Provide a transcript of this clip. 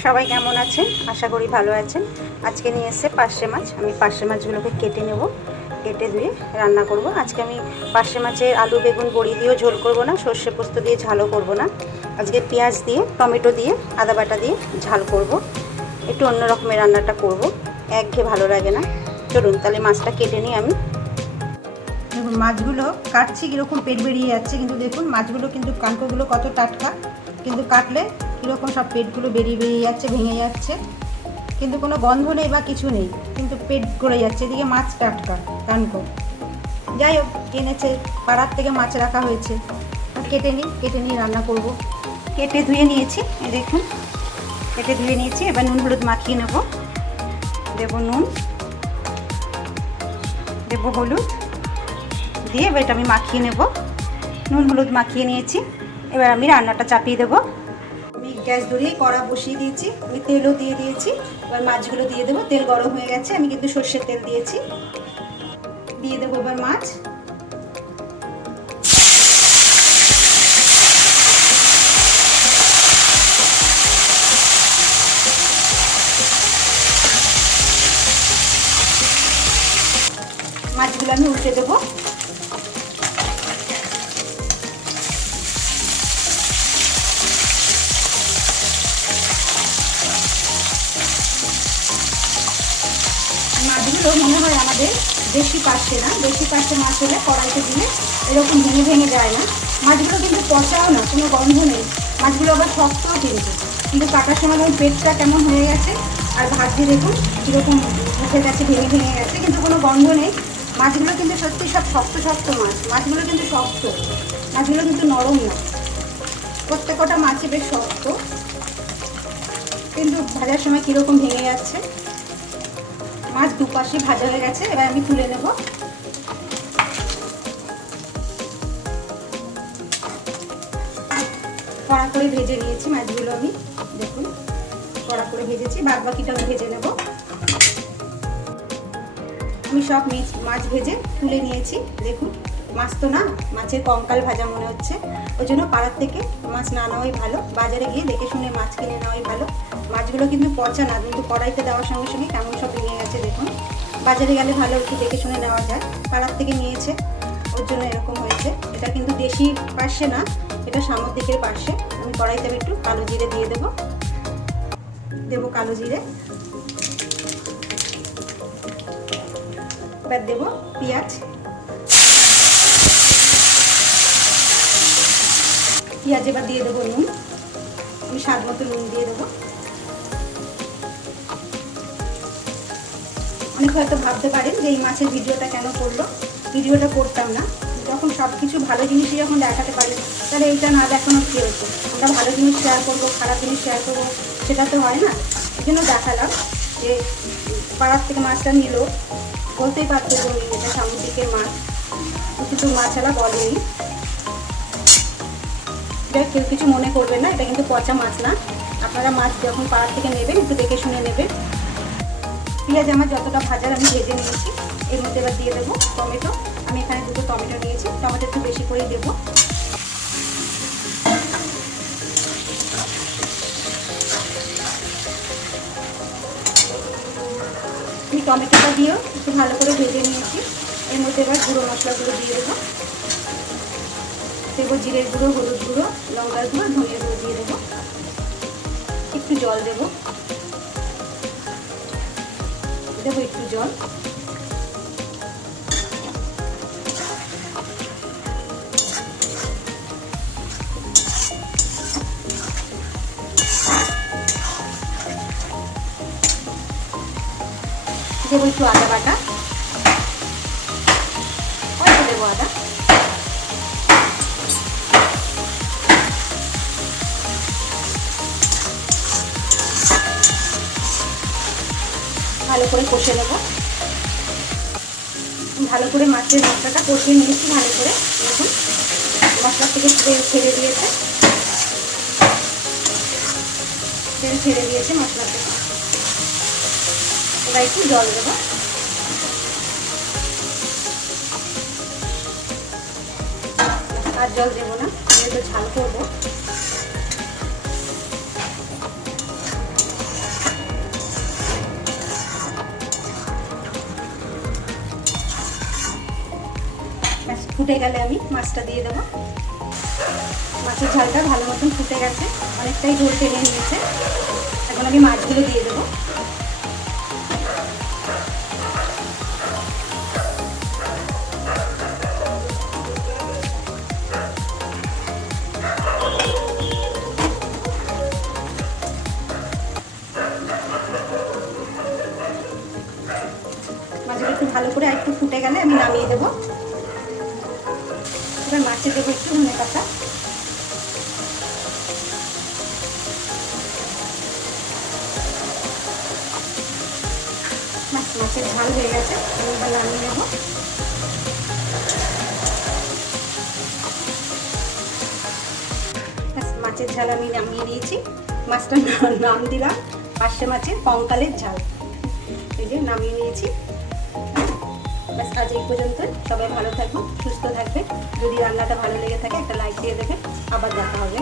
সবাই কেমন আছেন? আশা করি ভালো আছেন। আজকে নিয়ে এসেছে পার্শে মাছ। আমি পার্শে মাছগুলোকে কেটে নেব, কেটে ধুয়ে রান্না করব। আজকে আমি পার্শে মাছের আলু বেগুন বড়ি দিয়েও ঝোল করব না, সর্ষে পোস্ত দিয়ে ঝালও করব না। আজকে পেঁয়াজ দিয়ে, টমেটো দিয়ে, আদা বাটা দিয়ে ঝাল করব। একটু অন্য রকমের রান্নাটা করব, একঘেয়ে ভালো লাগে না। চলুন তাহলে মাছটা কেটে নিই আমি। দেখুন মাছগুলো কাটছি, কীরকম পেট বেরিয়ে যাচ্ছে, কিন্তু দেখুন মাছগুলো কিন্তু কানকোগুলো কত টাটকা, কিন্তু কাটলে কীরকম সব পেটগুলো বেরিয়ে যাচ্ছে, ভেঙে যাচ্ছে, কিন্তু কোনো গন্ধ নেই বা কিছু নেই, কিন্তু পেট গড়ে যাচ্ছে। এদিকে মাছ টাটকা কানকো। যাই হোক, এনেছে পাড়ার থেকে মাছ রাখা হয়েছে, কেটে নিই রান্না করব। কেটে ধুয়ে নিয়েছি, এই দেখুন কেটে ধুয়ে নিয়েছি। এবার নুন হলুদ মাখিয়ে নেব। দেবো নুন, দেবো হলুদ দিয়ে এবার এটা আমি মাখিয়ে নেব। নুন হলুদ মাখিয়ে নিয়েছি, এবার আমি রান্নাটা চাপিয়ে দেবো। আমি গ্যাস ধরিয়ে কড়া বসিয়ে দিয়েছি, আমি তেলও দিয়ে দিয়েছি। এবার মাছগুলো দিয়ে দেবো। তেল গরম হয়ে গেছে, আমি কিন্তু সর্ষের তেল দিয়েছি। দিয়ে দেবো এবার মাছ। মাছগুলো আমি উল্টে দেবো। মাছগুলো মনে হয় আমাদের দেশি পার্শে না, দেশি পার্শে মাছ হলে কড়াইতে দিলে এরকম ভেঙে যায় না। মাছগুলো কিন্তু পচাও না, কোনো গন্ধ নেই। মাছগুলো আবার শক্তও কিন্তু কাটার সময় যেমন পেটটা কেমন হয়ে গেছে, আর ভাজি দেখুন কীরকম উঠে গেছে, ভেঙে গেছে, কিন্তু কোনো গন্ধ নেই। মাছগুলো কিন্তু সত্যি সব শক্ত মাছ। মাছগুলো কিন্তু শক্ত, মাছগুলো কিন্তু নরম না। প্রত্যেকটা মাছই বেশ শক্ত, কিন্তু ভাজার সময় কীরকম ভেঙে যাচ্ছে। মাছ দুপাশে ভাজা হয়ে গেছে, এবার আমি তুলে নেব। কড়া করে ভেজে নিয়েছি মাছগুলো আমি, দেখুন কড়া করে ভেজেছি, বাদ বাকিটা আমি ভেজে নেব। আমি সব মাছ ভেজে তুলে নিয়েছি। দেখুন মাছ তো না, মাছের কঙ্কাল ভাজা মনে হচ্ছে। ওই জন্য পাড়ার থেকে মাছ না নেওয়াই ভালো, বাজারে গিয়ে দেখে শুনে মাছ কিনে নেওয়াই ভালো। মাছগুলো কিন্তু পচা না, কিন্তু কড়াইতে দেওয়ার সঙ্গে সঙ্গে কেমন সব ভেঙে গেছে। দেখুন বাজারে গেলে ভালো একটু দেখে শুনে নেওয়া যায়, পাড়ার থেকে নিয়েছে ওর জন্য এরকম হয়েছে। এটা কিন্তু দেশি পার্শে না, এটা সামুদ্রিকের পার্শে। আমি কড়াইতে একটু কালো জিরে দিয়ে দেবো কালো জিরে। এবার দেবো পেঁয়াজ এবার দিয়ে দেবো নুন। আমি স্বাদ মতো নুন দিয়ে দেবো। অনেক হয়তো ভাবতে পারেন যে এই মাছের ভিডিওটা কেন করলো, ভিডিওটা করতাম না যখন সব কিছু ভালো জিনিসই যখন দেখাতে পারি, তাহলে এইটা না দেখানোর কী হতো। আমরা ভালো জিনিস শেয়ার করবো, খারাপ জিনিস শেয়ার করবো, সেটা তো হয় না। এই জন্য দেখালাম যে পাড়ার থেকে মাছটা নিল, বলতেই পারতো যে এটা সামুদ্রিকের মাছ, কিন্তু মাছালা বলেনি। কেউ কিছু মনে করবেন না, এটা কিন্তু পচা মাছ না। আপনারা মাছ যখন পাড়ার থেকে নেবেন একটু দেখে শুনে নেবেন। পেঁয়াজ আমার যতটা ভাজার আমি ভেজে নিয়েছি, এর মধ্যে এবার দিয়ে দেবো টমেটো। আমি এখানে দুটো টমেটো নিয়েছি, টমেটো একটু বেশি করেই দেবো। আমি টমেটোটা দিয়েও একটু ভালো করে ভেজে নিয়েছি। এর মধ্যে এবার গুঁড়ো মশলাগুলো দিয়ে দেবো। জিরের গুঁড়ো, হলুদ গুঁড়ো, লঙ্কার গুঁড়ো, ধনিয়া গুঁড়ো দিয়ে দেবো। একটু জল দেবো একটু জল। দেবো একটু আদা বাটা, অল্প দেবো আদা। ভালো করে কষে নেব। ভালো করে মাছের মশলাটা কষিয়ে নিয়েছি ভালো করে। দেখুন মশলা থেকে তেল ছেড়ে দিয়েছে, মশলা থেকে। এবার একটু জল দেবো। আর জল দেবো না, যেহেতু ঝাল করবো। ফুটে গেলে আমি মাছটা দিয়ে দেবো। মাছের ঝালটা ভালো মতন ফুটে গেছে, অনেকটাই ঝোল টেনে নিয়েছে। এখন আমি মাছগুলো দিয়ে দেবো। মাছগুলো একটু ভালো করে একটু ফুটে গেলে আমি নামিয়ে দেবো। এবার মাছে দেবো একটু ধনে পাতা। মাছের ঝাল হয়ে গেছে, আমি এবার নামিয়ে নেব। মাছের ঝাল আমি নামিয়ে দিয়েছি। মাছটার নাম দিলাম পার্শে মাছের কঙ্কালের ঝাল। এই যে নামিয়ে নিয়েছি। ব্যাস আজ এই পর্যন্ত। সবাই ভালো থাকবেন, সুস্থ থাকবেন। যদি রান্নাটা ভালো লেগে থাকে একটা লাইক দিয়ে দেবেন। আবার দেখা হবে।